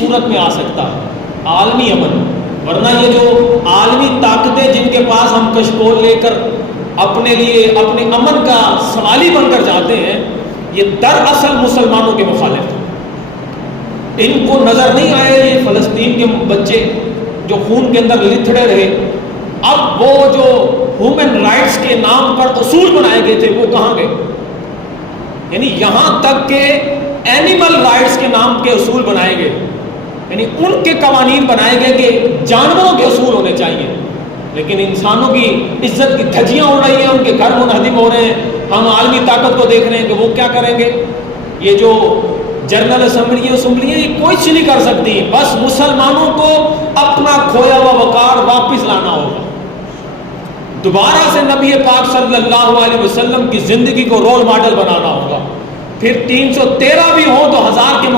صورت میں آ سکتا ہے، عالمی امن۔ ورنہ یہ جو عالمی طاقتیں جن کے پاس ہم کشکول لے کر اپنے لیے اپنے امن کا سوالی بن کر جاتے ہیں، یہ دراصل مسلمانوں کے مخالف ہیں۔ ان کو نظر نہیں آئے یہ فلسطین کے بچے جو خون کے اندر لتھڑے رہے، اب وہ جو ہیومن رائٹس کے نام پر اصول بنائے گئے تھے وہ کہاں گئے؟ یعنی یہاں تک کہ اینیمل رائٹس کے نام کے اصول بنائے گئے، یعنی ان کے قوانین بنائے گئے کہ جانوروں کے اصول ہونے چاہیے، لیکن انسانوں کی عزت کی دھجیاں اڑ رہی ہیں، ان کے گھر منہدم ہو رہے ہیں۔ ہم عالمی طاقت کو دیکھ رہے ہیں کہ وہ کیا کریں گے۔ یہ جو جنرل اسمبلی ہے یہ کچھ نہیں کر سکتی، بس مسلمانوں کو اپنا کھویا ہوا وقار واپس لانا ہوگا، دوبارہ سے نبی پاک صلی اللہ علیہ وسلم کی زندگی کو رول ماڈل بنانا ہوگا، پھر 313 بھی ہوں تو 1000 کے